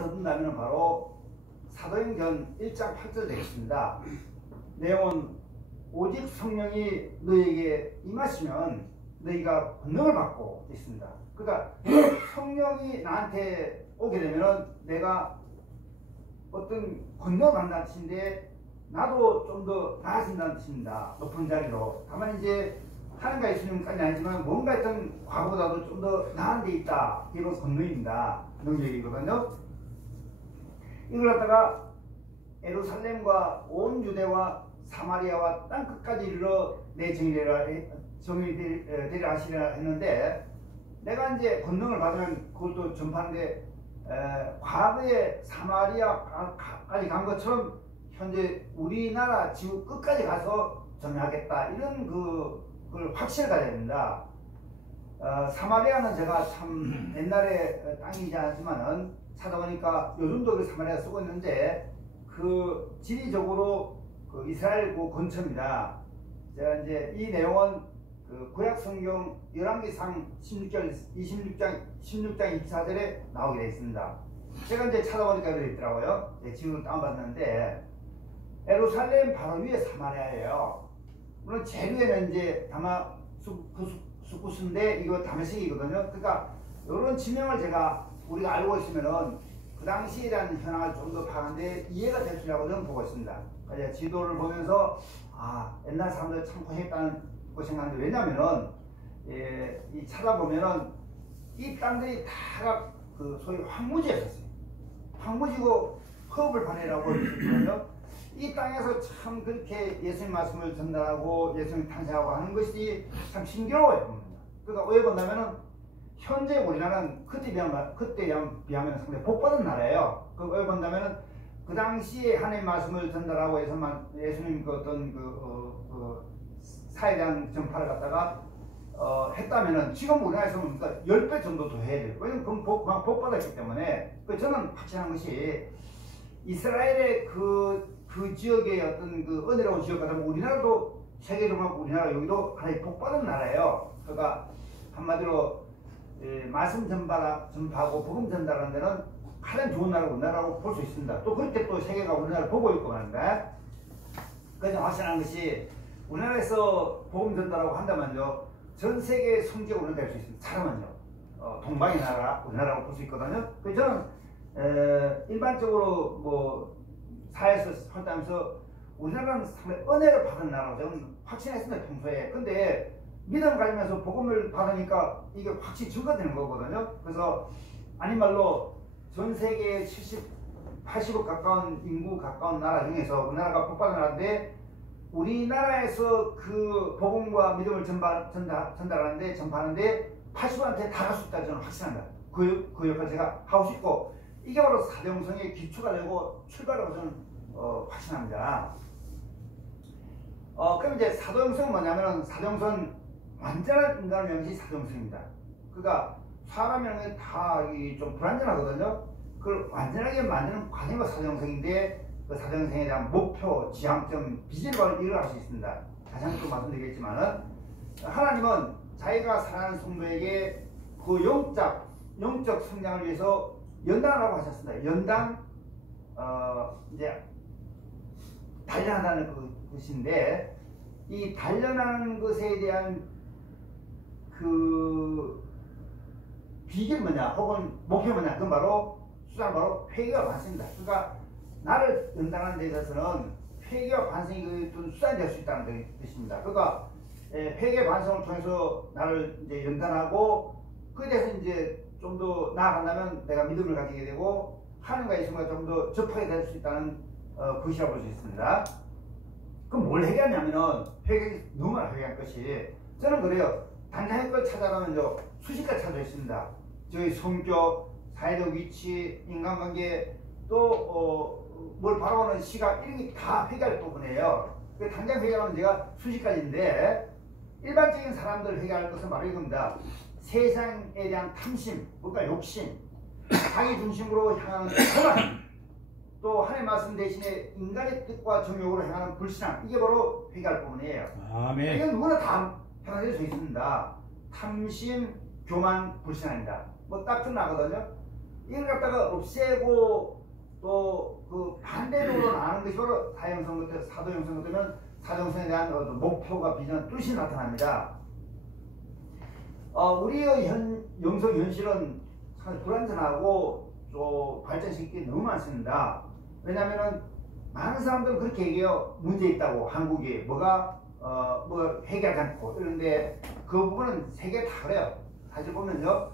더듬다면 바로 사도행전 1장 8절 되겠습니다. 내용은 오직 성령이 너에게 임하시면 너희가 권능을 받고 있습니다. 그러니까 성령이 나한테 오게 되면 내가 어떤 권능을 받는다는 뜻인데 나도 좀 더 나아진다는 뜻입니다. 높은 자리로. 다만 이제 하나님과 예수님까지는 아니지만 뭔가 했던 과거보다도 좀 더 나은 데 있다. 이런 권능입니다. 능력이거든요. 이걸 갖다가 예루살렘과 온 유대와 사마리아와 땅끝까지 이르러 내 정의되리라 하시리라 했는데, 내가 이제 권능을 받으면 그것도 전파하는데 과거에 사마리아까지 간 것처럼 현재 우리나라 지구 끝까지 가서 전하겠다, 이런 그걸 확신을 가져야 됩니다. 사마리아는 제가 참 옛날에 땅이지 않지만은 찾아보니까 요즘도 그 사마리아 쓰고 있는데 그 지리적으로 그 이스라엘 그 근처입니다. 제가 이제 이 내용은 그 구약 성경 열왕기상 16장 24절에 나오게 되어 있습니다. 제가 이제 찾아보니까 그래 있더라고요. 지금 다운받았는데 예루살렘 바로 위에 사마리아예요. 물론 제일 위에는 이제 다마스쿠스인데 이거 다메섹이거든요. 그러니까 이런 지명을 우리가 알고 있으면은 그 당시에 대한 현황을 좀 더 파악하는데 이해가 될 수 있다고 저는 보고 있습니다. 그러니까 지도를 보면서 옛날 사람들 참 고생했다는 거 생각하는데, 왜냐면은 이 찾아보면은 이 땅들이 다가 그 소위 황무지였었어요. 황무지고 허업을 파내라고 했거든요. 이 땅에서 참 그렇게 예수님 말씀을 전달하고 예수님 탄생하고 하는 것이 참 신기로워요. 그러니까 왜 본다면은 현재 우리나라는 그때에 비하면 상당히 복받은 나라예요. 왜 본다면은 그 당시에 하나님 말씀을 전달하고 예수님 그 어떤 사에 대한 전파를 갖다가 했다면은 지금 우리나라에서 보니까 10배 정도 더 해야 돼요. 왜냐면 그건 복받았기 때문에. 저는 확신한 것이 이스라엘의 그 지역의 어떤 그 은혜로운 지역 같으면 우리나라도 세계적으로 우리나라 여기도 하나의 복받은 나라예요. 그러니까 한마디로 말씀 전파하고 복음 전달하는 데는 가장 좋은 나라가 우리나라라고 볼 수 있습니다. 또 그렇게 또 세계가 우리나라를 보고 있고 말인데, 그래서 확신한 것이 우리나라에서 복음 전달하고 한다면요 전 세계 성지가 우리나라 될 수 있습니다. 잘하면요 동방의 나라 우리나라라고 볼 수 있거든요. 그래서 저는 일반적으로 뭐 사회에서 활동하면서 우리나라는 상당히 은혜를 받은 나라라고 저는 확신했습니다, 평소에. 근데 믿음 가지면서 복음을 받으니까 이게 확실히 증거되는 거거든요. 그래서 아닌 말로 전 세계 80억 가까운 인구 가까운 나라 중에서 우리나라가 복받은 나라인데, 우리나라에서 그 복음과 믿음을 전파하는데 80%한테 다 갈 수 있다 저는 확신합니다. 그 역할을 제가 하고 싶고, 이게 바로 사도행성의 기초가 되고 출발이라고 저는 확신합니다. 그럼 이제 사도행성은 뭐냐면은, 사도행성은 완전한 인간을 명시 사도행성입니다. 그러니까 사람이 다 좀 불완전하거든요. 그걸 완전하게 만드는 과정이 사도행성인데, 그 사도행성에 대한 목표, 지향점, 비전을 이루어갈 수 있습니다. 다시 한번 또 말씀드리겠지만은, 하나님은 자기가 사랑하는 성도에게 그 영적 성장을 위해서 연단하라고 하셨습니다. 연단, 이제 단련한다는 것인데, 이 단련하는 것에 대한 그 비결이 뭐냐, 혹은 목표가 뭐냐, 그건 바로 수단 바로 회개와 반성입니다. 그러니까 나를 연단하는 데 있어서는 회개와 반성이 수단이 될 수 있다는 뜻입니다. 그러니까 회개 반성을 통해서 나를 이제 연단하고, 그에 대해서 이제 좀 더 나아간다면 내가 믿음을 가지게 되고 하나님과 예수님과 좀 더 접하게 될 수 있다는 것이라고 볼 수 있습니다. 그럼 뭘 회개하냐면은, 너무나 회개할 것이, 저는 그래요. 단장의 걸 찾아가면요 수십 가지 찾아 있습니다. 저희 성격, 사회적 위치, 인간관계, 또 뭘 바라보는 시각, 이런 게 다 회개할 부분이에요. 그 당장 회개하면 제가 수십 가지인데, 일반적인 사람들 회개할 것은 바로 이겁니다. 세상에 대한 탐심, 뭔가 욕심, 자기 중심으로 향하는 거만, 또 하나님의 말씀 대신에 인간의 뜻과 정욕으로 향하는 불신앙, 이게 바로 회개할 부분이에요. 아멘. 이건 누구나 다 해당될 수 있습니다. 탐심, 교만, 불신앙입니다. 뭐 딱 끝나거든요. 이걸 갖다가 없애고 또 그 반대적으로 나가는 것이 바로 사도영성 되면 사도영성에 대한 목표가 비전 뚜렷이 나타납니다. 우리의 영성 현실은 참 불완전하고 또 발전시킬 게 너무 많습니다. 왜냐하면 많은 사람들은 그렇게 얘기해요. 문제 있다고 한국이 뭐가 뭐 해결하지 않고 이런데 그 부분은 세계 다 그래요. 사실 보면요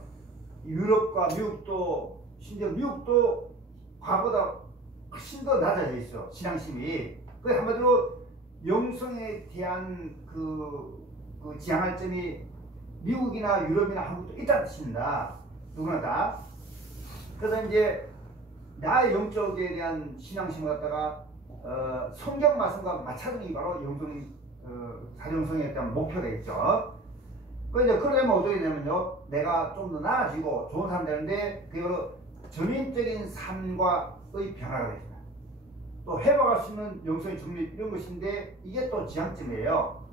유럽과 미국도 심지어 미국도 과거보다 훨씬 더 낮아져 있어 신앙심이. 그 한마디로 영성에 대한 그 지향할 점이 미국이나 유럽이나 한국도 있다는 뜻입니다. 누구나 다. 그래서 이제 나의 영적에 대한 신앙심을 갖다가 성경 말씀과 맞춰주는 게 바로 사정성에 대한 목표가 있죠. 그런데 그러려면 어떻게 되냐면요, 내가 좀 더 나아지고 좋은 사람 되는데 그게 바로 전인적인 삶과의 변화가 됩니다. 또 회복할 수 있는 영성의 정립 이런 것인데 이게 또 지향점이에요.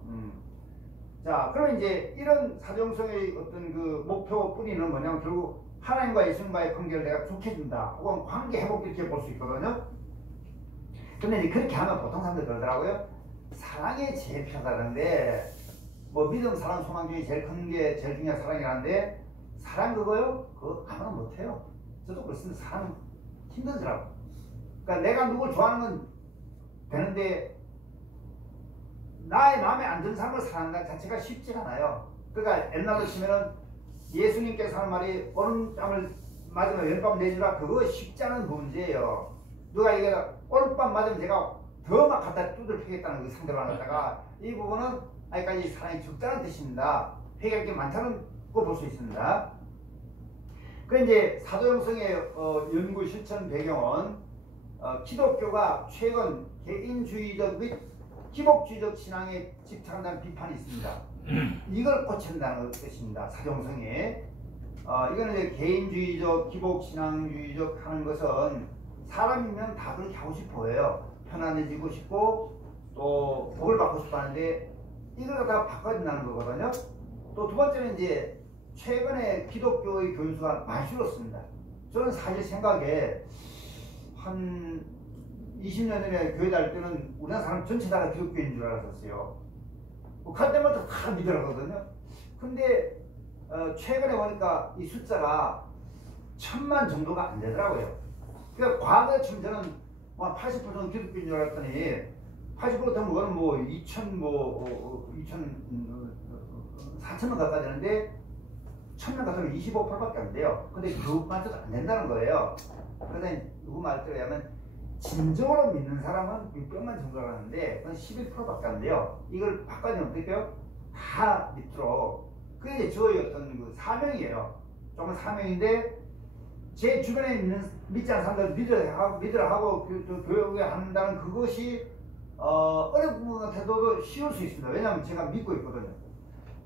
자, 그러면 이제 이런 사정성의 어떤 그 목표 뿌리는 뭐냐면 결국 하나님과 예수님과의 관계를 내가 좋게 해준다. 혹은 관계 회복 이렇게 볼 수 있거든요. 근데 이제 그렇게 하면 보통 사람들 그러더라고요. 사랑이 제일 필요하다는데 뭐 믿음, 사랑, 소망 중에 제일 큰 게 제일 중요한 사랑이라는데 사랑 그거요? 그거 아무나 못해요. 저도 그렇습니다. 사랑 힘들더라고. 그러니까 내가 누굴 좋아하는 건 되는데 나의 마음에 안 드는 사람을 사랑한다는 자체가 쉽지 않아요. 그러니까 옛날로 치면은 예수님께서 하는 말이 오른뺨을 맞으면 왼뺨 내주라, 그거 쉽지 않은 문제예요. 누가 이게 오른뺨 맞으면 제가 더 막 갖다 두들 패겠다는 그 상대방을 갖다가 이 부분은 아직까지 사랑이 적다는 뜻입니다. 해결할 게 많다는 거 볼 수 있습니다. 그 이제 사도영성의 연구 실천 배경은 기독교가 최근 개인주의적 및 기복주의적 신앙에 집착한다는 비판이 있습니다. 이걸 고친다는 뜻입니다. 사도영성에 이거는 이제 개인주의적, 기복신앙주의적 하는 것은 사람이면 다 그렇게 하고 싶어 해요. 편안해지고 싶고 또 복을 받고 싶어 하는데 이걸 다 바꿔야 된다는 거거든요. 또 두 번째는 이제 최근에 기독교의 교인수가 많이 줄었습니다. 저는 사실 생각에 한 20년 전에 교회 다닐 때는 우리나라 사람 전체 다 기독교인 줄 알았었어요. 갈 때마다 다 믿으라거든요. 근데 최근에 보니까 이 숫자가 1000만 정도가 안 되더라고요. 그러니까 과거에 처음 저는 80% 기독교인 줄 알았더니 80% 되면 그거는 뭐 4,000명 가까이 되는데 1000명 같으면 25%밖에 안 돼요. 근데 그것만도 안 된다는 거예요. 그래서 누구 말대로 하면 진정으로 믿는 사람은 600만 정도가 하는데 그건 11%밖에 안 돼요. 이걸 바꿔주면 어떻게 돼요? 다 믿도록. 그게 이제 저의 어떤 그 사명이에요. 정말 사명인데 제 주변에 믿지 않는 사람들 믿으라 하고 교육에 한다는 그것이 어려운 분 같아도 쉬울 수 있습니다. 왜냐하면 제가 믿고 있거든요.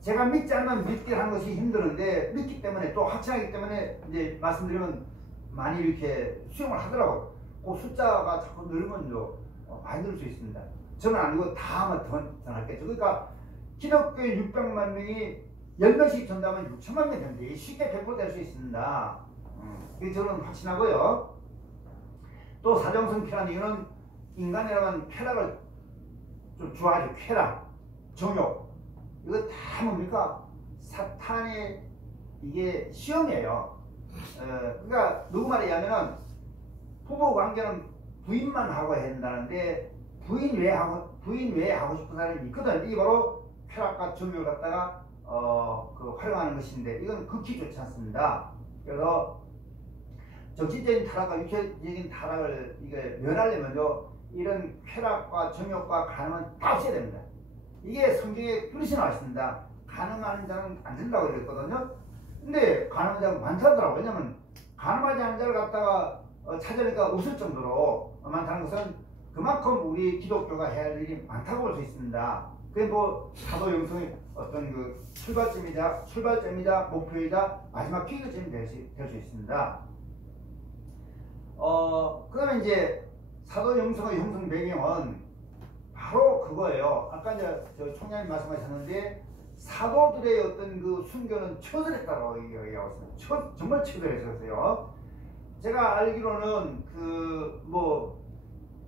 제가 믿지 않으면 믿게 하는 것이 힘드는데 믿기 때문에 또 확신하기 때문에 이제 말씀드리면 많이 이렇게 수용을 하더라고요. 그 숫자가 자꾸 늘면 많이 늘 수 있습니다. 저는 아니고 다 하면 더 할겠죠. 그러니까 기독교의 600만 명이 10명씩 전담하면 6천만 명이 되는데 쉽게 100% 될 수 있습니다. 그게 저는 확신하고요. 또 사정성 필요한 이유는 인간이라면 쾌락을 좀 좋아하죠. 쾌락, 정욕. 이거 다 뭡니까? 사탄의 이게 시험이에요. 그러니까 누구 말에 의하면은 부부 관계는 부인만 하고 해야 된다는데 부인 외에 하고 싶은 사람이 있거든. 이게 바로 쾌락과 정욕을 갖다가 활용하는 것인데 이건 극히 좋지 않습니다. 그래서 정신적인 타락과 육체적인 타락을 이게 면하려면요 이런 쾌락과 정욕과 간음은 다 없애야 됩니다. 이게 성경에 뚜렷이 나와 있습니다. 간음하는 자는 안 된다고 그랬거든요. 근데 간음하는 자가 많다더라고요. 왜냐면 간음하지 않은 자를 갖다가 찾으니까 웃을 정도로 많다는 것은 그만큼 우리 기독교가 해야 할 일이 많다고 볼 수 있습니다. 그게 뭐 사도영성의 어떤 그 출발점이자 목표이자 마지막 기교점이 될 수 있습니다. 그 다음에 이제 사도영성의 형성 배경은 바로 그거예요. 아까 이제 저 총장님 말씀하셨는데 사도들의 어떤 그 순교는 처절했다고 얘기하고 있습니다. 정말 처절했었어요. 제가 알기로는 그 뭐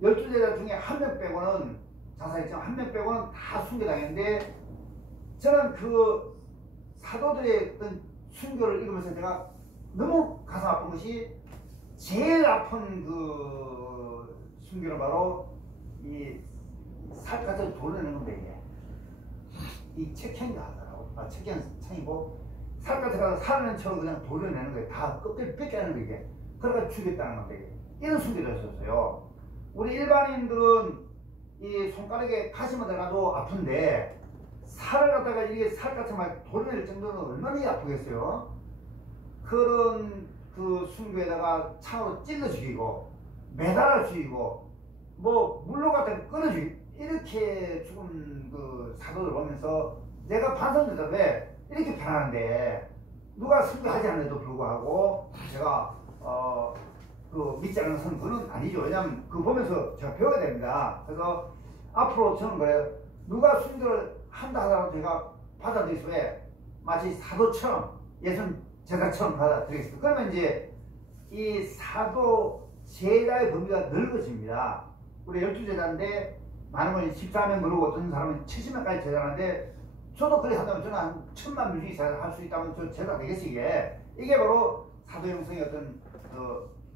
12제자 중에 한 명 빼고는 자살했지만 한 명 빼고는 다 순교당했는데 저는 그 사도들의 어떤 순교를 읽으면서 제가 너무 가슴 아픈 것이 제일 아픈 그 순교는 바로 이 살갗을 도려내는 건데 이 책행가 하더라고. 책행창이고 살갗을 가서 살아낸 처럼 그냥 도려내는 거예요. 다 껍질 뺏겨내는 거 이게. 그러니까 죽였다는 건데 이런 순교를 했었어요. 우리 일반인들은 이 손가락에 가시만 들어가도 아픈데 살을 갖다가 이게 살갗을 막 도려낼 정도는 얼마나 아프겠어요. 그런 그 순교에다가 창으로 찔러 죽이고 매달아 죽이고 뭐 물로 갖다가 끌어 죽이고 이렇게 죽은 그 사도를 보면서 내가 반성되다 왜 이렇게 편안한데 누가 순교하지 않는데도 불구하고 제가 그 믿지 않는 선수는 아니죠. 왜냐하면 그거 보면서 제가 배워야 됩니다. 그래서 앞으로 저는 그래요. 누가 순교를 한다 하더라도 제가 받아들이서 왜 마치 사도처럼 예선 제자처럼 받아들이겠습니다. 그러면 이제 이 사도 제자의 범위가 넓어집니다. 우리 12제자인데 많은 건 14명 그러고 어떤 사람은 70명까지 제자하는데 저도 그렇게 한다면 저는 한 1000만 명 제자 할 수 있다면 저 제자 되겠지 이게 바로 사도 형성의 어떤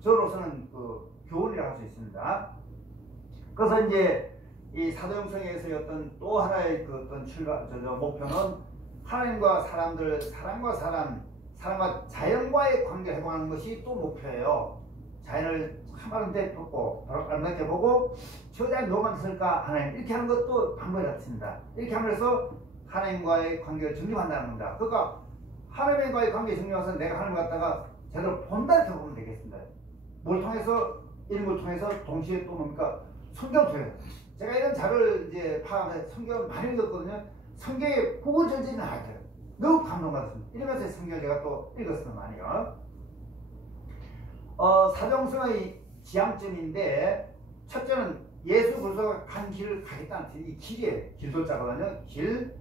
저로서는 그 교훈이라고 할 수 있습니다. 그래서 이제 이 사도 형성에서의 어떤 또 하나의 그 어떤 목표는 하나님과 사람들, 사람과 사람과 자연과의 관계를 회복하는 것이 또 목표예요. 자연을 참 아름답게 보고, 아름답게 보고, 저 자연 누가 만들었을까? 하나님. 이렇게 하는 것도 방법이 같습니다. 이렇게 함으로써 하나님과의 관계를 정립한다는 겁니다. 그러니까 하나님과의 관계를 정립해서 내가 하나님을 갖다가 제대로 본다 이렇게 보면 되겠습니다. 뭘 통해서? 이런 걸 통해서 동시에 또 뭡니까? 성경을 통해서. 제가 이런 자료를 이제 파악하면서 성경을 많이 읽었거든요. 성경에 구구절절이 나왔어요. 너무 감동받았습니다. 이러면서 성경을 제가 또 읽었으면 많이요. 사도행성의 지향점인데 첫째는 예수 그리스도가 간 길을 가겠다는 이 길이에요. 길도자거든요. 길,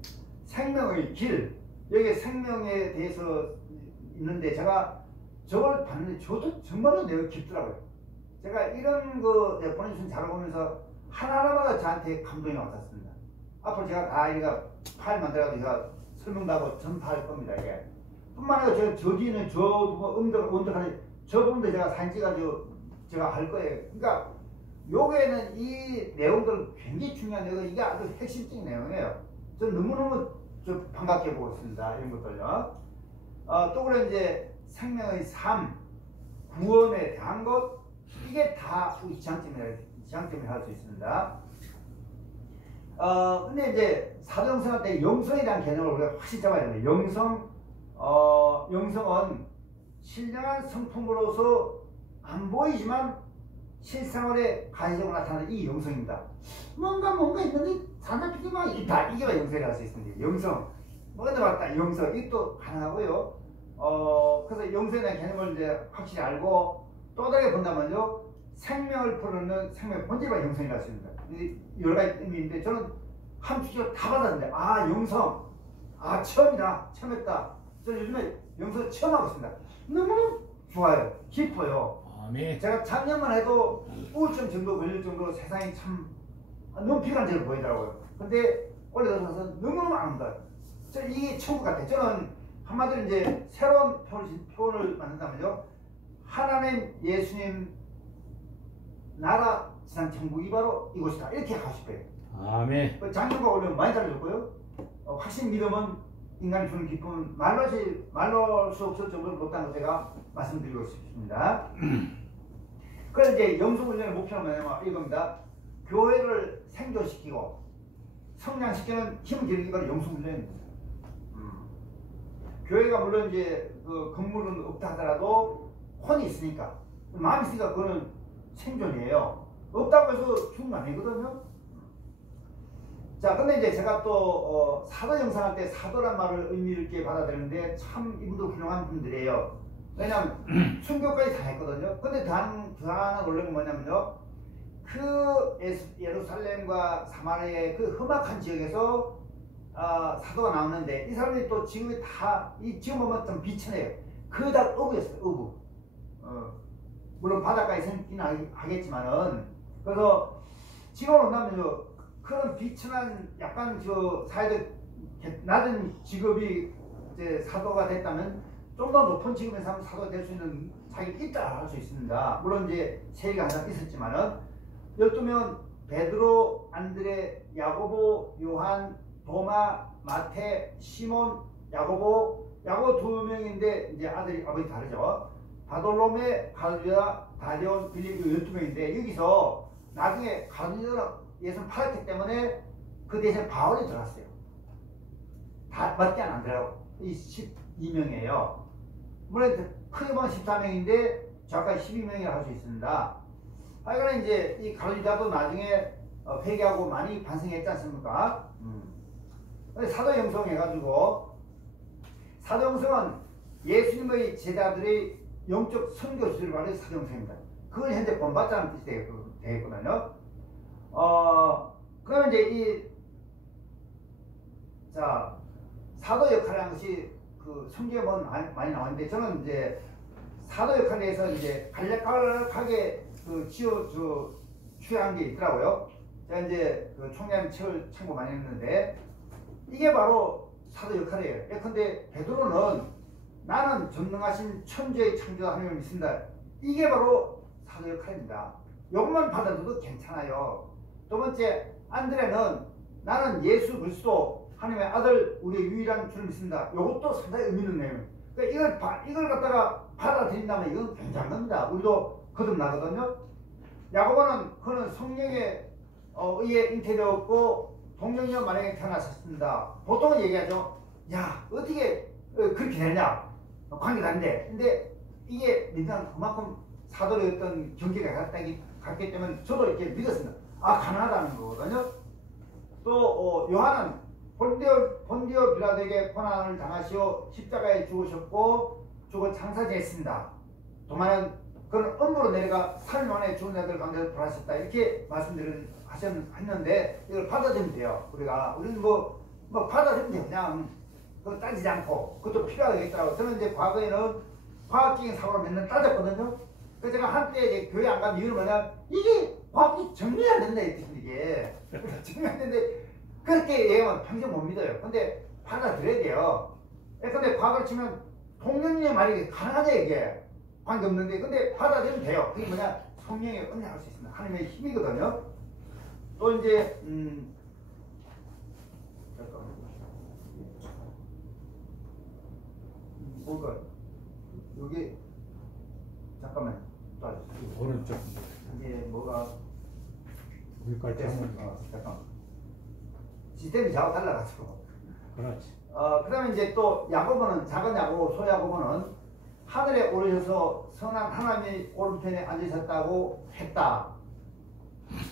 생명의 길. 여기 생명에 대해서 있는데 제가 저걸 봤는데 저도 정말로 내가 깊더라고요. 제가 이런 거 보내주신 자료 보면서 하나하나마다 저한테 감동이 왔었습니다. 앞으로 제가 다 이거 파일 만들어가지고 제가 설명도 하고 전파할 겁니다. 이게. 뿐만 아니라 저 뒤에는 원덕하는 저 부분도 제가 사진 찍어가지고 제가 할 거예요. 그러니까 요게는 이 내용들 굉장히 중요한 내용, 이게 아주 핵심적인 내용이에요. 저는 너무너무 반갑게 보고 있습니다. 이런 것들요. 또 그래 이제 생명의 삶, 구원에 대한 것, 이게 다 우리 지향점이라 할 수 있습니다. 근데 이제 사도행성할 때 영성에 대한 개념을 우리가 확실히 잡아야 됩니다. 영성은 신령한 성품으로서 안 보이지만 실생활에 가시적으로 나타나는 이 영성입니다. 뭔가 있는데 사람들이 있다. 이게 영성이라고 할 수 있습니다. 영성. 뭐가 맞다. 영성. 이것도 가능하고요. 그래서 영성에 대한 개념을 이제 확실히 알고 또 다르게 본다면요. 생명을 풀어내는 생명의 본질과 영성이라고 할 수 있습니다. 여러 가지 의미인데 저는 한 주제로 다 받았는데 영성. 처음이다. 처음했다. 저는 요즘에 영성 처음 하고 있습니다. 너무 좋아요. 깊어요. 아멘. 제가 작년만 해도 우울증 정도 걸릴 정도로 세상이 참 너무 비관적으로 보이더라고요. 근데 올해 들어서 너무너무 아름다워요. 이게 천국 같아요. 저는 한마디로 이제 새로운 표현을 만든다면요. 하나님, 예수님, 나라, 지상 천국이 바로 이곳이다. 이렇게 하고 싶어요. 아멘. 작년과 올해 많이 달라졌고요. 확신 믿음은 인간이 주는 기쁨은 말로 할 수 없을 정도로 높다는 걸 제가 말씀드리고 싶습니다. 그래서 이제 영성훈련의 목표는 뭐냐면 이겁니다. 교회를 생존시키고 성장시키는 힘을 기르는 게 바로 영성훈련입니다. 교회가 물론 이제 그 건물은 없다 하더라도 혼이 있으니까 마음이 있으니까 그거는 생존이에요. 없다고 해서 죽은 거 아니거든요. 자, 근데 이제 제가 또 사도 영상할 때 사도란 말을 의미 있게 받아들이는데 참 이분도 훌륭한 분들이에요. 왜냐하면 순교까지 다 했거든요. 근데 하나 놀란 건 뭐냐면요. 그 예루살렘과 사마리아의 그 험악한 지역에서 사도가 나오는데 이 사람들이 또 지금 보면 좀 비천해요. 그 다 어부였어요. 어부. 물론 바닷가에 생기긴 하겠지만은, 그래서 지금 온다면 그런 비천한 약간 사회적 낮은 직업이 이제 사도가 됐다면 좀 더 높은 직업에서 하면 사도가 될 수 있는 자격이 있다 할 수 있습니다. 물론 이제 세계가 항상 있었지만은 12명 베드로, 안드레, 야고보, 요한, 도마, 마태, 시몬, 야고보 2명인데 이제 아버지 다르죠. 바돌로메, 가르디아, 다리온, 빌립 12명인데 여기서 나중에 가르디아 예수는 팔았기 때문에 그 대신에 바울이 들어갔어요. 다 맞게 안 들어가고 이 12명이에요. 물론 크게 보면 14명인데 정확하게 12명이라고 할 수 있습니다. 하여간 이제 이 가르디아도 나중에 회개하고 많이 반성했지 않습니까? 사도 영성 해가지고 사도 영성은 예수님의 제자들의 영적 선교수를 말하는 사도 영성입니다. 그걸 현재 본받자는 뜻이 되겠거든요. 그러면 이제 사도 역할이라는 것이 그 성경에 보면 많이 나오는데 저는 이제 사도 역할에 대해서 이제 간략하게 취한 게 있더라고요. 제가 이제 그 총리님 책을 참고 많이 했는데 이게 바로 사도 역할이에요. 예컨대 베드로는 나는 전능하신 천주의 창조자 하나님을 믿습니다. 이게 바로 사도 역할입니다. 이것만 받아도 괜찮아요. 두 번째 안드레는 나는 예수 그리스도 하나님의 아들 우리의 유일한 주를 믿습니다. 이것도 상당히 의미 있는 내용이에요. 그러니까 이걸 갖다가 받아들인다면 이건 굉장한 겁니다. 우리도 거듭나거든요. 야고보는 그는 성령에 의해 잉태되었고 동정녀 만약에 태어났었습니다. 보통은 얘기하죠. 야 어떻게 그렇게 되냐 관계 다른데. 근데 이게 믿는 그만큼 사도의 어떤 경계가 갔기 때문에 저도 이렇게 믿었습니다. 가능하다는 거거든요. 또 요한은 본디오 빌라도에게 고난을 당하시어 십자가에 죽으셨고 죽어 장사되었습니다. 도마는 그는 엄부로 내려가 3일 만에 죽은 자들 가운데서 부활하셨다 이렇게 말씀하셨는데 이걸 받아들이면 돼요. 우리는 뭐 받아들이면 돼요. 그냥 그거 따지지 않고 그것도 필요하겠더라고요. 저는 이제 과거에는 과학적인 사고를 맨날 따졌거든요. 그래서 제가 한때 이제 교회 안 가면 이유는 뭐냐, 이게 과학이 정리 안 된다 이게 정리 안 된다. 그렇게 얘기하면 평생 못 믿어요. 근데 받아들여야 돼요. 근데 과거를 치면 동명의 말이 가능하다 이게 관계없는데 근데 받아들이면 돼요. 그게 뭐냐, 성령의 은혜할 수 있습니다. 하나님의 힘이거든요. 또 이제 뭐가 여기 잠깐만 오른쪽 이게 뭐가 여기까지 하면 잠깐 시스템이 저하고 달라가지고 그렇지. 그 다음에 이제 또 야고보는 작은 야고보 소야고보는 하늘에 오르셔서 선한 하나님의 오른편에 앉으셨다고 했다.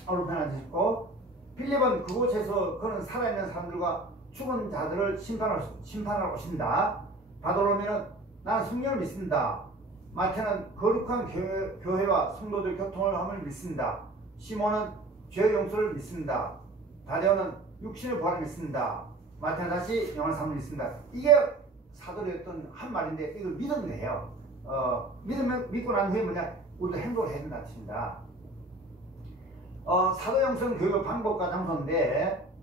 오른편에 앉으셨고 빌립은 그곳에서 그는 살아있는 사람들과 죽은 자들을 심판하러 오신다. 바돌로메는 나는 성령을 믿습니다. 마태는 거룩한 교회와 성도들 교통을 함을 믿습니다. 시몬은 죄의 용서를 믿습니다. 다리오는 육신의 부활을 믿습니다. 마태는 다시 영원한 삶을 믿습니다. 이게 사도의 어떤 한 말인데 이걸 믿으면 돼요. 믿고 난 후에 뭐냐, 우리도 행동을 해야 된다는 뜻입니다. 사도 영성 교육 방법과 장소인데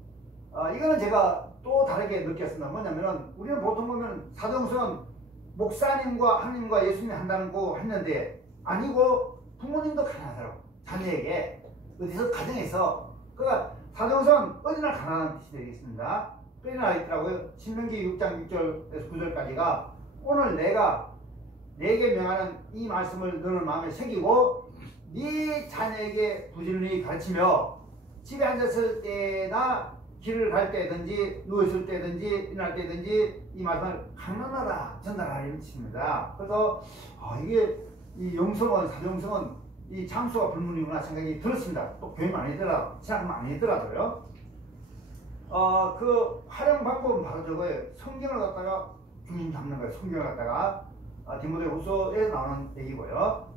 이거는 제가 또 다르게 느꼈습니다. 뭐냐면은 우리는 보통 보면 사도 영성은 목사님과 하나님과 예수님이 한다는 거 했는데 아니고 부모님도 가능하더라고. 자녀에게 어디서 가정에서. 그러니까 사도 영성은 어디나 가능한 뜻이 되겠습니다. 그러나 있더라고요. 신명기 6장 6절에서 9절까지가 오늘 내가 내게 명하는 이 말씀을 너는 마음에 새기고 네 자녀에게 부지런히 가르치며 집에 앉았을 때나 길을 갈 때든지 누워있을 때든지 일어날 때든지 이 말씀을 강론하라 전달하라 이런 뜻입니다. 그래서 이게 이 영성은 사도 영성은 이 장소가 불문이구나 생각이 들었습니다. 또 교회만 아니더라도 신학만 아니더라도요. 그 활용 방법은 바로 저거예요. 성경을 갖다가 중심 잡는 거예요. 성경을 갖다가 디모데후서에 나오는 얘기고요.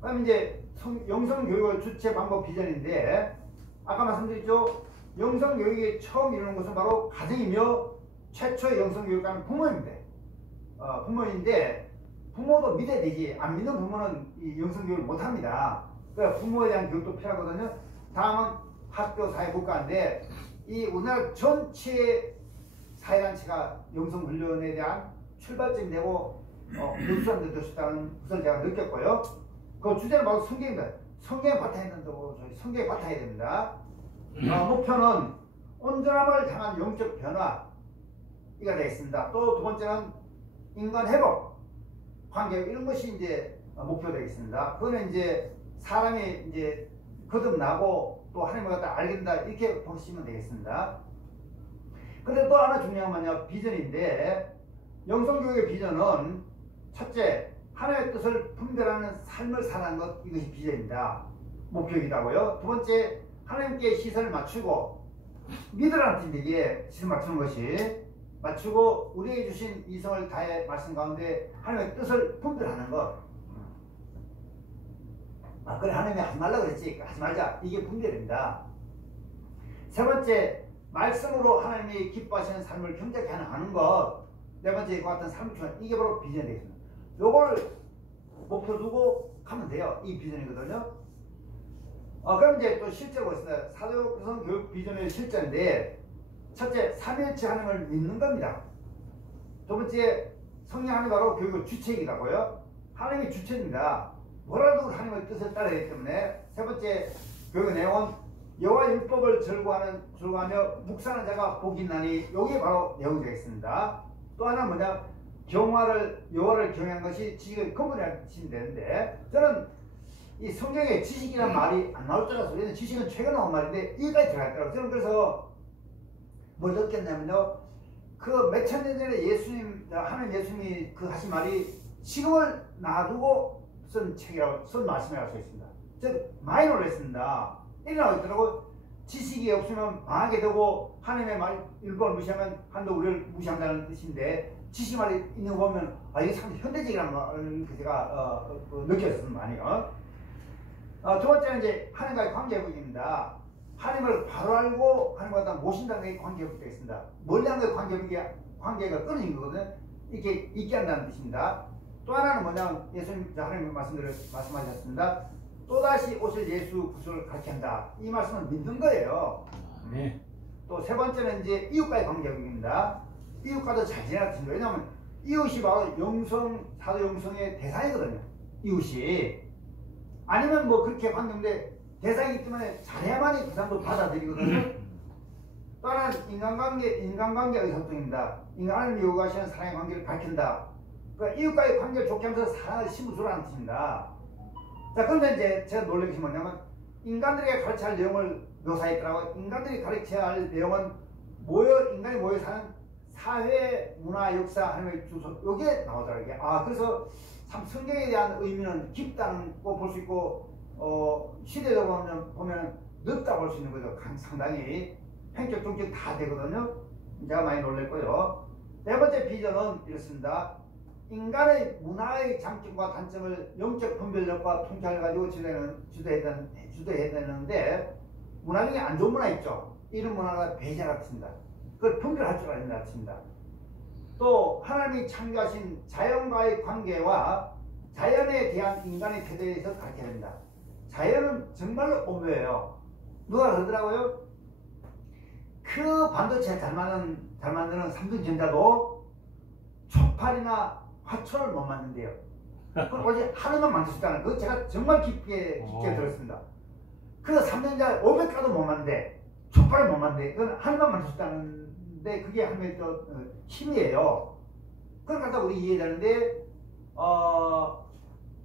그다음 이제 영성 교육의 주체 방법 비전인데 아까 말씀드렸죠. 영성 교육이 처음 이루는 것은 바로 가정이며 최초의 영성 교육가는 부모입니다. 부모인데 부모도 믿어야 되지. 안 믿는 부모는 이 영성교육을 못합니다. 그러니까 부모에 대한 교육도 필요하거든요. 다음은 학교, 사회, 국가인데 이 우리나라 전체 사회단체가 영성훈련에 대한 출발점이 되고 교수한테 될 수 있다는 것을 제가 느꼈고요. 그 주제는 바로 성경입니다. 성경에 바탕이 된다고 저희 성경에 바탕이 됩니다. 목표는 온전함을 향한 영적 변화 이가 되겠습니다. 또 두 번째는 인간 회복, 관계 이런 것이 이제 목표 되겠습니다. 그거는 이제 사람이 이제 거듭나고 또 하나님을 갖다 알게 된다 이렇게 보시면 되겠습니다. 근데 또 하나 중요한 건 뭐냐 비전인데 영성교육의 비전은 첫째 하나님의 뜻을 분별하는 삶을 사는 것 이것이 비전입니다. 목표이기도하고요. 두 번째 하나님께 시선을 맞추고 믿으라는 뜻인데 이게 시선 맞추는 것이 맞추고 우리에게 주신 이성을 다해 말씀 가운데 하나님의 뜻을 분별하는 것. 그래 하나님이 하지 말라고 그랬지 하지 말자 이게 분별입니다. 세 번째 말씀으로 하나님이 기뻐하시는 삶을 경작케 하는 것. 네 번째 이와 같은 삶을 주는 이게 바로 비전이 되겠습니다. 요걸 목표 두고 가면 돼요. 이 비전이거든요. 그럼 이제 또 실제로 보겠습니다. 사도육성 교육 비전의 실제인데 첫째 삼위일체 하나님을 믿는 겁니다. 두 번째 성령 하나님 바로 교육의 주체이기도하고요. 하나님이 주체입니다. 뭐라도 하나님의 뜻을 따라야 하기 때문에 세 번째 교육의 내용은 여호와 율법을 절구하며 묵상하는 자가 복이 있나니 이게 바로 내용이 되겠습니다. 또 하나는 뭐냐 여호와를 경외하는 것이 지식의 근본이라고 하시면 되는데 저는 이 성경에 지식이라는 말이 안 나올 줄 알았어요. 왜냐면 지식은 최근 나온 말인데 여기까지 들어가 있더라고요. 저는 그래서 뭘 느꼈냐면요 그 몇천 년 전에 하나님 예수님이 그 하신 말이 지금을 놔두고 쓴 책이라고 쓴 말씀이라고 써 있습니다. 즉 많이 놀랐습니다. 이렇게 나와 있더라고. 지식이 없으면 망하게 되고 하나님의 말 율법을 무시하면 한도 우리를 무시한다는 뜻인데 지식 말이 있는 거 보면 이게 참 현대적이라는 걸 제가 느꼈습니다. 많이요. 두 번째는 이제 하나님과의 관계 회복입니다. 하나님을 바로 알고 하나님과 모신다는 게 관계 회복이 되겠습니다. 멀리 하는 게 관계가 끊어진 거거든요. 이렇게 있게 한다는 뜻입니다. 또 하나는 뭐냐면 예수님 하나님 말씀하셨습니다. 또다시 오실 예수 구주를 가르친다. 이 말씀은 믿는 거예요. 네. 또 세 번째는 이제 이웃과의 관계입니다. 이웃과도 잘 지내라 뜻입니다. 왜냐하면 이웃이 바로 사도 영성의 대상이거든요. 이웃이 아니면 뭐 그렇게 관계인데 대상이기 때문에 잘해야만이 그 사람도 받아들이거든요. 또 하나는 인간관계 의사소통입니다. 인간을 요구하시는 사랑의 관계를 밝힌다. 그러니까 이웃과의 관계를 좋게 하면서 사랑을 심어주라는 뜻입니다. 자, 그러면 이제 제가 놀란 것이 뭐냐면 인간들에게 가르쳐야 할 내용을 묘사했더라고요. 인간들이 가르쳐야 할 내용은 인간이 모여 사는 사회, 문화, 역사, 하나님의 주소 이게 나오더라고요. 그래서 참 성경에 대한 의미는 깊다는 거 볼 수 있고 시대적으로 보면 넓다 볼 수 있는 거죠. 상당히 행적, 종적 다 되거든요. 제가 많이 놀랐고요. 네 번째 비전은 이렇습니다. 인간의 문화의 장점과 단점을 영적 분별력과 통찰을 가지고 주도해야 되는데 문화 중에 안 좋은 문화 있죠. 이런 문화가 배제가 같습니다. 그걸 분별할 줄 알아야 된다. 또 하나님이 창조하신 자연과의 관계와 자연에 대한 인간의 태도에 대해서 가르쳐야 됩니다. 자연은 정말로 오묘해요. 누가 그러더라고요? 그 반도체 잘 만드는 삼성전자도 촉팔이나 화초를 못 만든대요. 그걸 오직 하나만 만들 수 있다는 거 제가 정말 깊게 들었습니다. 그 삼성전자 500가도 못 만든대. 촉팔을 못 만든대. 그건 하나만 만들 수 있다는데 그게 하나의 또 힘이에요. 그걸 갖다 우리 이해되는데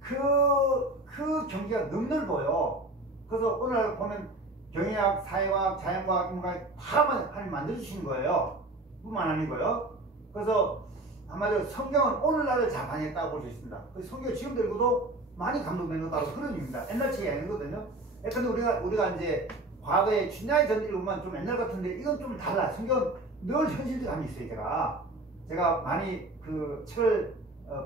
그 경기가 너무 넓어요. 그래서 오늘 보면 경영학, 사회학, 자연과학, 인문학 다 하나님 만들어주신 거예요. 뿐만 아니고요. 그래서 한마디로 성경은 오늘날을 자판했다고 볼 수 있습니다. 성경 지금 들고도 많이 감동되는 것 바로 그런 의미입니다. 옛날 책이 아니거든요. 근데 우리가 이제 과거에 춘향의 전지를 보면 좀 옛날 같은데 이건 좀 달라. 성경은 늘 현실감이 있어요. 제가 많이 그 책을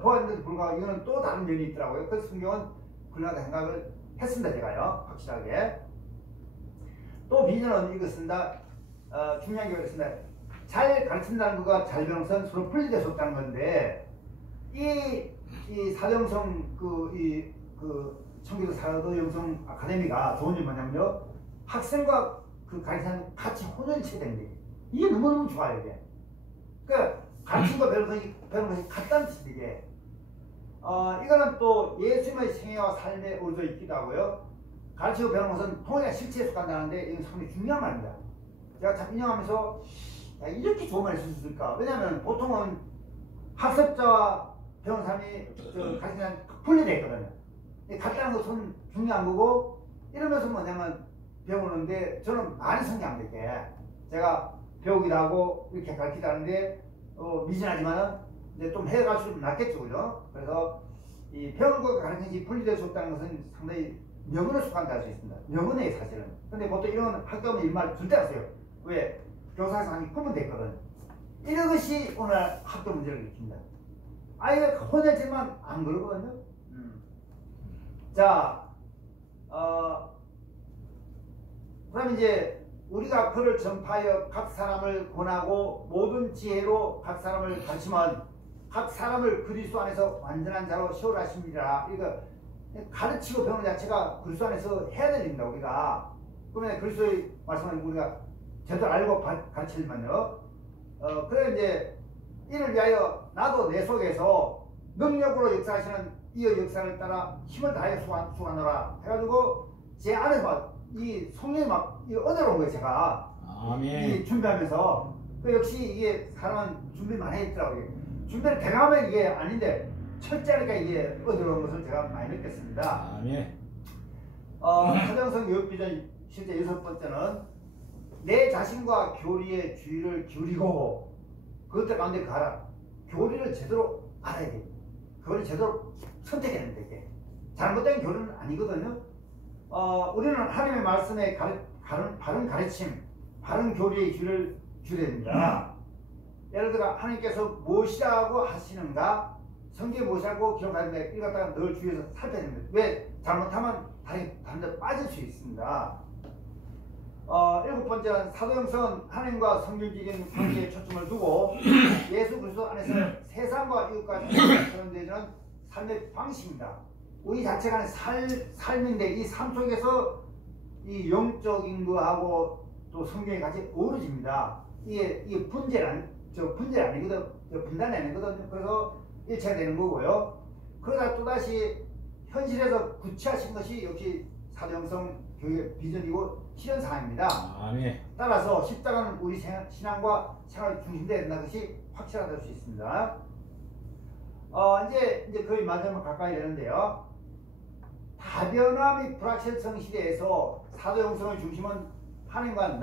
보았는데도 불구하고 이거는 또 다른 면이 있더라고요. 그래서 성경은 훌륭하다 생각을 했습니다. 제가요. 확실하게. 또 비전은 이것입니다. 중요한 게 있습니다. 잘 가르친다는 것과 잘 배우는 것은 서로 분리될 수 없다는 건데 이 이 사도영성 청기도 사도영성 아카데미가 좋은 점이 뭐냐면요, 학생과 그 가르치는 같이 혼연체되는 게 이게 너무너무 좋아요. 이게 그러니까 가르치는 거 배우는 것이 같다는 뜻이 이게. 이거는 또 예수님의 생애와 삶에 어우러져 있기도 하고요. 가르치고 배우는 것은 통일한 실체에 속한다는데 이건 상당히 중요한 말입니다. 제가 참 인용하면서 야, 이렇게 좋은 말을 쓸 수 있을까? 왜냐하면 보통은 학습자와 배우는 사람이 가르치는 분리되어 있거든요. 같다는 것은 중요한 거고, 이러면서 뭐냐면 배우는데 저는 많이 성장합니다. 이게 제가 배우기도 하고 이렇게 가르치기도 하는데 미진하지만은 이제 좀 해가지고 좀 낫겠죠, 그죠? 그래서 이 배우는 것과 가르치는 것이 분리될 수 없다는 것은 상당히 명언에 속한다 할 수 있습니다. 명언에 사실은. 근데 보통 이런 학교면 이 말 절대 안 써요. 왜? 교사에서 하기 끄면 됐거든. 이런 것이 오늘 학교 문제를 일으킵니다. 아이가 혼내지만 안 그러거든요. 자, 그럼 이제 우리가 글을 전파하여 각 사람을 권하고 모든 지혜로 각 사람을 가르치면 각 사람을 그리스도 안에서 완전한 자로 세우라 하십니다. 이거 가르치고 배우는 자체가 그리스도 안에서 해야 됩니다. 우리가 그러면 그리스도의 말씀을 우리가 제대로 알고 가르치려면요. 그래 이제 이를 위하여 나도 내 속에서 능력으로 역사하시는 이 역사를 따라 힘을 다하여 수고하노라 해가지고 제 안에 막 이 성령이 막 은혜로 온 거예요. 제가 이 준비하면서 역시 이게 사람은 준비 많이 했더라고요. 준비를 대가 하면 이게 아닌데 철저하니까 이게 얻어온 것을 제가 많이 느꼈습니다. 아멘. 사도행성 교육비전 실제 6번째는 내 자신과 교리의 주의를 기울이고 그것들 가운데 가라. 교리를 제대로 알아야 돼. 교리를 제대로 선택해야 된다. 이게 잘못된 교리는 아니거든요. 우리는 하나님의 말씀에 바른 가르침, 바른 교리의 주의를 줄여야 됩니다. 예를 들어 하나님께서 무엇이라고 하시는가, 성경에 무엇이라고 기록하는데 이걸 갖다가 늘 주의해서 살펴야 됩니다. 왜? 잘못하면 다른 데 빠질 수 있습니다. 7번째는 사도행성은 하나님과 성경적인 관계에 초점을 두고 예수 그리스도 안에서 세상과 이웃과 결혼되는 삶의 방식입니다. 우리 자체가 삶인데 이 삶 속에서 이 영적인 거하고 또 성경이 같이 어우러집니다. 이게 분단이 아니거든, 분단이 아니거든요. 그래서 일체가 되는 거고요. 그러다 또다시 현실에서 구체화신 것이 역시 사도행성 교육의 비전이고 실현사항입니다. 아멘. 따라서 십자가는 우리 신앙과 생활의 중심되어야 된다는 것이 확실하다 할 수 있습니다. 이제 거의 마지막 가까이 되는데요. 다변화 및 불확실성 시대에서 사도행성의 중심은 하나님과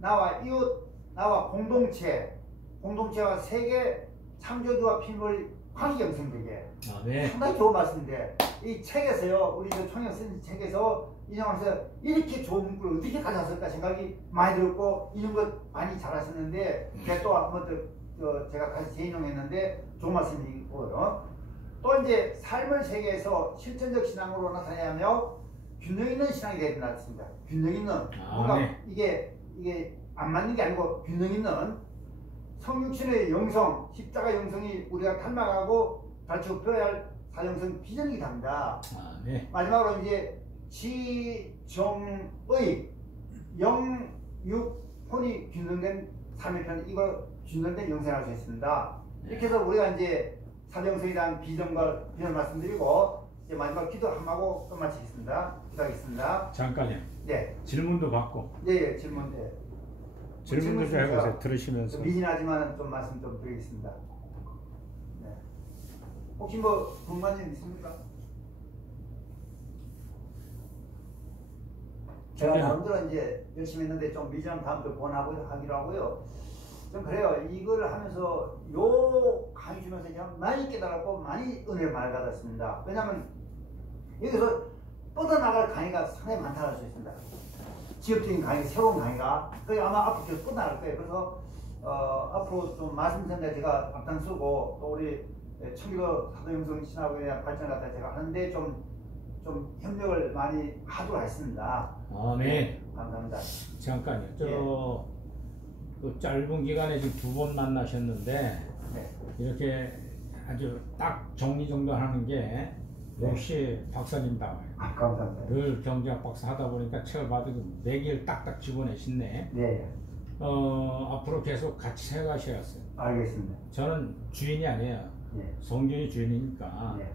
나와 이웃, 나와 공동체와 세계 창조주와 피조물의 관계 형성되게. 상당히 좋은 말씀인데 이 책에서요, 우리 총영 쓴 책에서 인용하면서 이렇게 좋은 문구를 어떻게 가져왔을까 생각이 많이 들었고 인용 것 많이 잘하셨는데 제가 또 한 번 더 제가 다시 재인용했는데 좋은 말씀이고요. 또 이제 삶의 세계에서 실천적 신앙으로 나타나야 하며 균형 있는 신앙이 되어야 된다 했습니다. 균형 있는 뭔가 이게 안 맞는 게 아니고 균형 있는 성육신의 영성, 십자가 영성이 우리가 닮아가고 가르치고 배워야 할 사도행성 비전이기도 합니다. 마지막으로 이제 지정의 영육혼이 균형된 삶의 편, 이걸 균형된 영생할 수 있습니다. 이렇게 해서 우리가 이제 사도행성에 대한 비전을 말씀드리고 이제 마지막 기도 한번 하고 끝마치겠습니다. 기도하겠습니다. 잠깐요. 네. 질문도 받고. 네, 질문. 네. 질문도 좀 해보세요. 들으시면서. 미진하지만 좀 말씀 좀 드리겠습니다. 네. 혹시 뭐 궁금한 점 있습니까? 제가 나름대로 이제 열심히 했는데 좀 미진한 다음부터 하기로 하고요. 좀 그래요. 이걸 하면서 요 강의 주면서 그냥 많이 깨달았고 많이 은혜를 많이 받았습니다. 왜냐하면 여기서 뻗어나갈 강의가 상당히 많다고 할 수 있습니다. 지역적인 강의, 새로운 강의가 그게 아마 앞으로 계속 뻗어나갈 거예요. 그래서 앞으로 좀 말씀드렸는데 제가 앞장서고 또 우리 청기도 사도행성 신학에 대한 발전 같은 제가 하는데 좀 협력을 많이 하도록 했습니다. 네. 감사합니다. 잠깐요. 그 짧은 기간에 지금 2번 만나셨는데 이렇게 아주 딱 정리정돈하는 게 역시 박사님다워요. 아, 감사합니다. 늘 경제학 박사 하다 보니까 책을 받으면 매길 딱딱 집어내시네. 네, 앞으로 계속 같이 해가셔야겠어요. 알겠습니다. 저는 주인이 아니에요. 예, 성균이 주인이니까 예,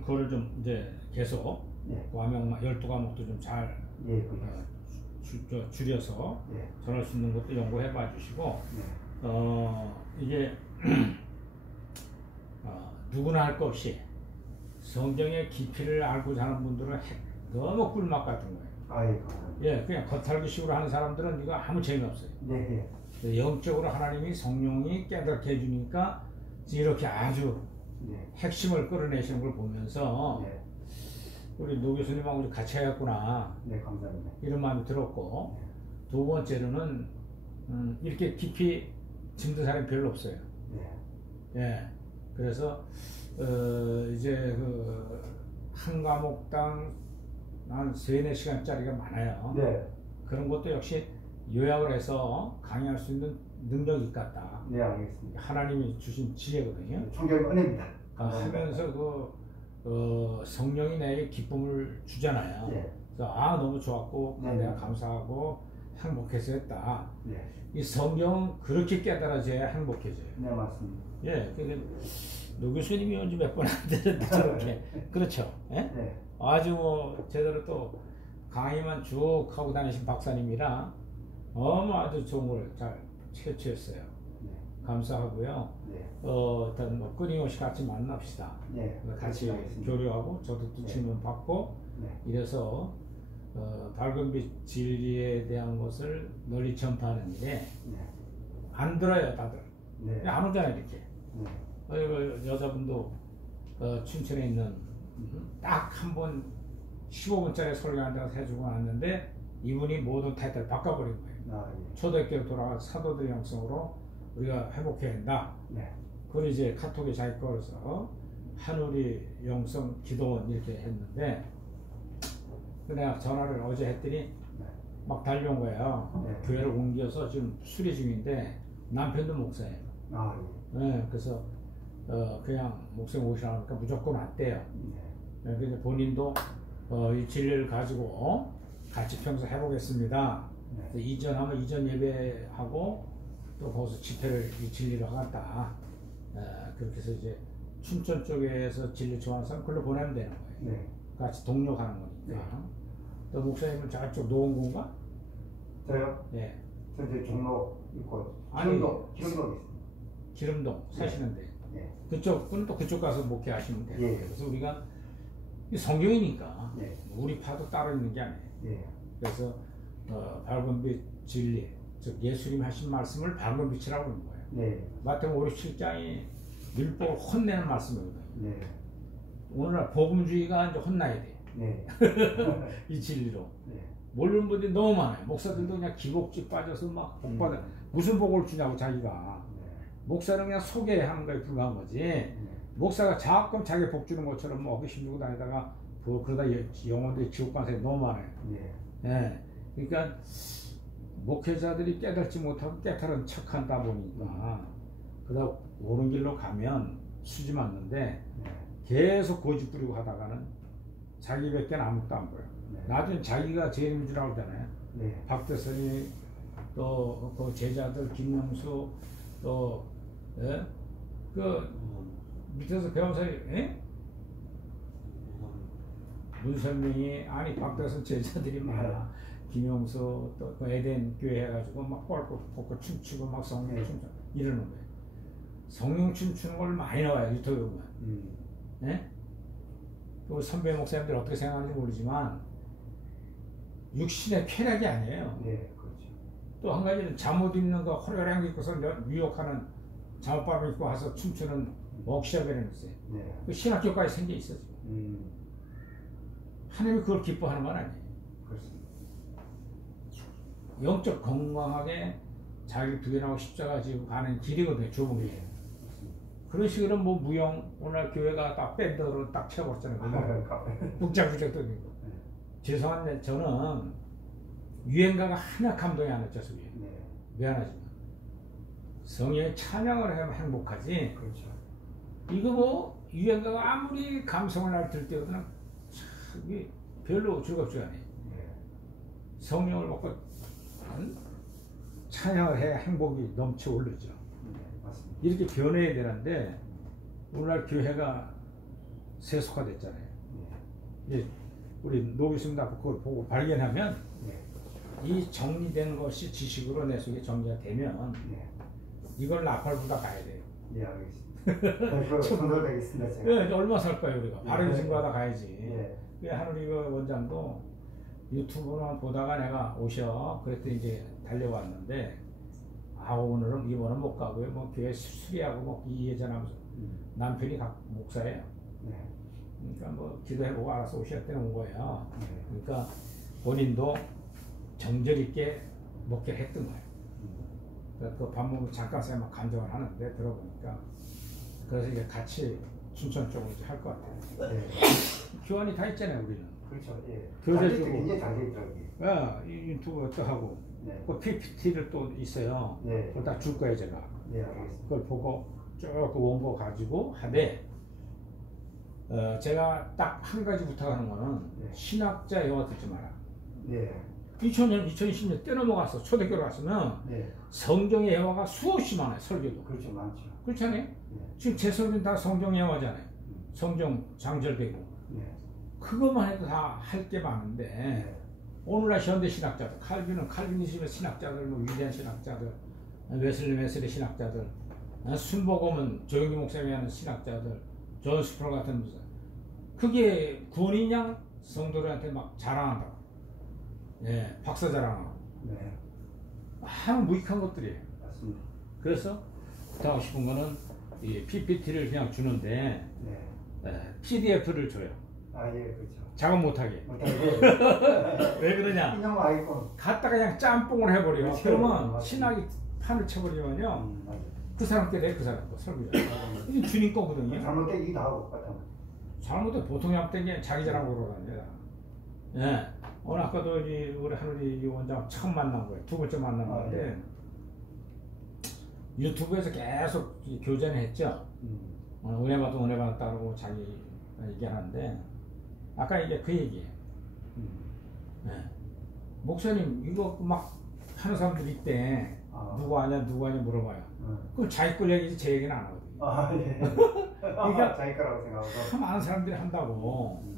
그거를 좀 이제 계속 예, 과목 12과목도 좀 잘 예, 그렇습니다. 줄여서 예, 전할 수 있는 것도 연구해 봐 주시고 예, 이게 누구나 할 것 없이 성경의 깊이를 알고 사는 분들은 너무 꿀맛 같은 거예요. 아이고, 예, 그냥 겉핥기식으로 하는 사람들은 이거 아무 재미없어요. 네, 영적으로 하나님이 성령이 깨닫게 해주니까 이렇게 아주 네, 핵심을 끌어내시는 걸 보면서 네, 우리 노 교수님하고 같이 해야겠구나 네, 감사합니다. 이런 마음이 들었고, 두 번째로는 이렇게 깊이 짚는 사람이 별로 없어요. 네, 예, 그래서 이제 한 과목당 한 3-4시간짜리가 많아요. 네, 그런 것도 역시 요약을 해서 강의할 수 있는 능력이 있겠다. 네, 알겠습니다. 하나님이 주신 지혜거든요. 총결 은혜입니다. 하면서 성령이 내게 기쁨을 주잖아요. 네, 그래서 너무 좋았고 네. 내가 감사하고 행복해서 했다. 네, 이 성경은 그렇게 깨달아져야 행복해져요. 네, 맞습니다. 예, 노 교수님이 온지 몇 번 안 되는데 저렇게 그렇죠. 예? 네, 아주 뭐 제대로 또 강의만 쭉 하고 다니신 박사님이라 아주 좋은 걸 잘 채취했어요. 네, 감사하고요. 네, 어떤 뭐 끊임없이 같이 만납시다. 네, 같이 그렇게 하겠습니다. 교류하고 저도 또 네. 질문 받고 네, 이래서 밝은 빛 진리에 대한 것을 널리 전파하는 일에 네, 안 들어요 다들. 네, 안 오잖아요 이렇게. 네, 여자분도 춘천에 있는 딱 한 번 15분짜리 설교한 데가 해주고 왔는데 이분이 모든 타이틀을 바꿔버린 거예요. 아, 예, 초대교로 돌아가 사도들 형성으로 우리가 회복해야 한다. 네, 그걸 이제 카톡에 자기 거라서 한우리 영성 기도원 이렇게 했는데 내가 전화를 어제 했더니 네, 막 달려온 거예요. 네. 교회를 옮겨서 지금 수리 중인데 남편도 목사예요. 아, 예, 네, 그래서 그냥 목사님 오시라고 하니까 무조건 왔대요. 네, 그래서 본인도 이 진리를 가지고 같이 평소 해보겠습니다. 네, 그래서 이전하면 이전 예배하고 또 거기서 집회를 이 진리를 하겠다. 그렇게 해서 이제 춘천 쪽에서 진리 좋아하는 사람 글로 보내면 되는 거예요. 네, 같이 동료 가는 거니까. 또 목사님은 저쪽 노원구인가? 저요? 예. 저 이제 종로 있고 아니, 기름동 있습니다. 기름동 사시는데 예, 그쪽은 또 그쪽 가서 목회하시면 돼요. 예. 그래서 우리가 이 성경이니까 예. 우리 파도 따로 있는 게 아니에요. 예, 그래서 밝은 빛 진리, 즉 예수님 하신 말씀을 밝은 빛이라고 그러는 거예요. 네, 마태복음 57장이 율법을 혼내는 말씀이거든요. 네, 오늘날 복음주의가 이제 혼나야 돼요. 네, 이 진리로. 네, 모르는 분들이 너무 많아요. 목사들도 그냥 기복지 빠져서 막 복받아. 무슨 복을 주냐고 자기가. 목사는 그냥 소개하는 거에 불과한 거지. 네, 목사가 자꾸 자기 복 주는 것처럼 뭐 힘주고 다니다가 그러다 영혼들이 지옥 가는 사람이 너무 많아요. 네, 예. 그러니까 목회자들이 깨닫지 못하고 깨달은 척한다 보니까 그러다 옳은 길로 가면 수지 맞는데 네, 계속 고집 부리고 하다가는 자기밖에 아무것도 안 보여. 네. 나중에 자기가 제일인 줄 알잖아요. 네, 박대선이 또 그 제자들 김영수 또 예? 그 밑에서 배운 사람이 예? 문선명이 아니 박대선 제자들이 많아. 김영수 또 그 에덴 교회 해가지고 막 뻘꽃 벗고 춤추고 막 성령 춤추 이러는 거예요. 성령 춤추는 걸 많이 나와요 유튜브에 보면. 예? 그 선배 목사님들 어떻게 생각하는지 모르지만 육신의 쾌락이 아니에요. 네, 그렇죠. 또 한 가지는 잠옷 입는 거 호려랑 입고서 유혹하는 잠옷밥 입고 와서 춤추는 억시아베라는 있어요. 네, 그 신학교까지 생겨 있어 지금. 하나님이 그걸 기뻐하는 건 아니에요. 그렇습니다. 영적 건강하게 자기 부인하고 십자가 지고 가는 길이거든요. 좁은 길. 그런 식으로 뭐 무용 오늘 교회가 딱 밴드로 딱 채워버렸잖아요. 북작북작 떠들고. 죄송한데 저는 유행가가 하나 감동이 안 왔죠. 속에. 네, 미안하지만 성령의 찬양을 하면 행복하지. 그렇죠. 이거 뭐 유행가가 아무리 감성을 날 때거든 이게 별로 즐겁지가 않아요. 성령을 먹고 찬양을 해야 행복이 넘쳐 오르죠. 맞습니다. 이렇게 변해야 되는데 오늘날 교회가 세속화됐잖아요. 이제 우리 노 교수님도 그걸 보고 발견하면 이 정리된 것이 지식으로 내 속에 정리가 되면 이걸 나팔보다 가야 돼요. 예, 알겠습니다. 손절되겠습니다. 제가. 예, 얼마 살 거예요 우리가? 바른 친구하다 가야지. 예. 그 하늘이 그 원장도 유튜브만 보다가 내가 오셔 그랬더니 이제 달려왔는데 아 오늘은 이번은 못 가고요. 뭐 교회 수리하고 뭐 이해전하면서 남편이 목사예요. 그러니까 뭐 기도해보고 알아서 오셨을 때는 온 거예요. 그러니까 본인도 정절 있게 먹기를 했던 거예요. 그 밥 먹으면 잠깐 막 간증을 하는데 들어보니까 그래서 이제 같이 춘천 쪽으로 할 것 같아요. 교환이 다 있잖아요 우리는. 그렇죠. 예. 교대주고 굉장히 잘 돼 있더라고요. 유튜브 또 하고 그 PPT를 또 있어요. 그걸 다 줄 거예요 제가. 알겠습니다. 그걸 보고 쭉 그 원고 가지고 하되 제가 딱 한 가지 부탁하는 거는 신학자 영화 듣지 마라. 2000년, 2010년 떼넘어가서 초대교로 갔으면 성경의 예화가 수없이 많아요. 설교도. 그렇죠, 많죠. 그렇잖아요. 지금 제 설교는 다 성경 예화잖아요. 성경 장절되고 그것만 해도 다 할 게 많은데 오늘날 현대 신학자들, 칼빈은 칼빈이즘의 신학자들, 뭐 위대한 신학자들, 웨슬리 신학자들, 순복음은 조영기 목사님이 하는 신학자들, 존 스프롤 같은 분들, 그게 구원이냐 성도들한테 막 자랑한다. 박사 자랑하고. 막 무익한 것들이에요. 맞습니다. 그래서 더 하고 싶은 거는 이 PPT를 그냥 주는데 PDF를 줘요. 그렇죠. 작업 못하게. 왜 그러냐? 인형 아이콘. 갖다가 그냥 짬뽕을 해버려. 그렇죠. 그러면 맞습니다. 신학이 판을 쳐버리면요. 그 사람 때문에 그 사람 거 설교자. 이게 주님 거거든요. 잘못되기도 하고 같은. 잘못해 보통이 앞된 게 자기 자랑으로 다닙니다. 오늘 아까도 우리 하늘이 원장 처음 만난 거예요. 두 번째 만난 건데 유튜브에서 계속 교전을 했죠. 은혜 받고 은혜 받았다고 자기 얘기하는데 아까 이게 그 얘기예요. 목사님 이거 막 하는 사람들 있대. 누구 아냐 물어봐요. 그럼 자기 걸 얘기지 제 얘기는 안 하거든요. 그러니까 자기 거라고 생각하고. 참 많은 사람들이 한다고.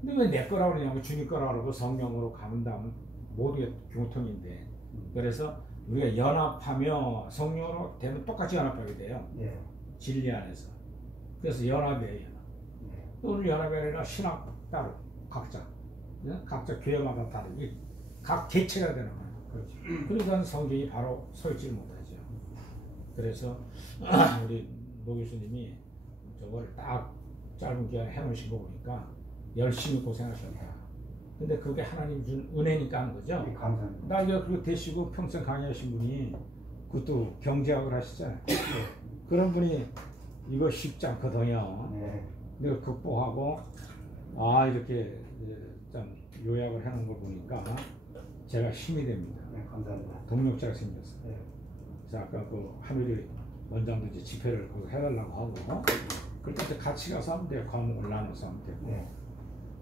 근데 왜 내 거라고 그러냐고 주님 거라고 그러고 성령으로 가는 다음 모든 게 교통인데 그래서 우리가 연합하며 성령으로 되면 똑같이 연합하게 돼요. 진리 안에서. 그래서 연합이에요. 오늘 연합이 아니라 신학 따로 각자 교회마다 다르게 각 개체가 되는 거예요. 그렇죠. 그러니까 성경이 바로 서있지 못하죠. 그래서 우리 노 교수님이 저걸 딱 짧은 기간에 해놓으신 거 보니까 열심히 고생하셨다. 근데 그게 하나님 준 은혜니까 하는 거죠. 감사합니다. 나 이거 그거 되시고 평생 강의하신 분이 그것도 경제학을 하시잖아요. 그런 분이 이거 쉽지 않거든요. 내가 극복하고 이렇게 좀 요약을 해놓은 걸 보니까 제가 힘이 됩니다. 감사합니다. 동력자가 생겼어요. 그래서 아까 그 하늘이 원장도 이제 집회를 거기서 해달라고 하고 그럴 때 이제 같이 가서 하면 돼요. 과목을 나눠서 하면 되고.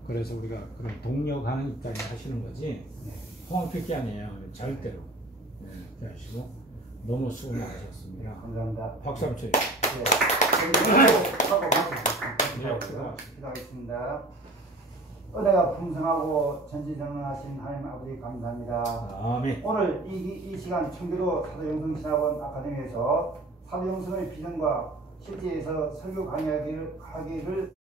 그래서 우리가 그런 동력하는 입장에 하시는 거지 홍황필게 아니에요. 절대로. 그렇게 하시고 너무 수고 많으셨습니다. 감사합니다. 박수 한번 쳐요. 기도하겠습니다. 은혜가 풍성하고 전지전능하신 하나님 아버지 감사합니다. 아멘. 오늘 이 시간 청교도 사도영성신학원 아카데미에서 사도영성의 비전과 실제에서 설교 강의하기를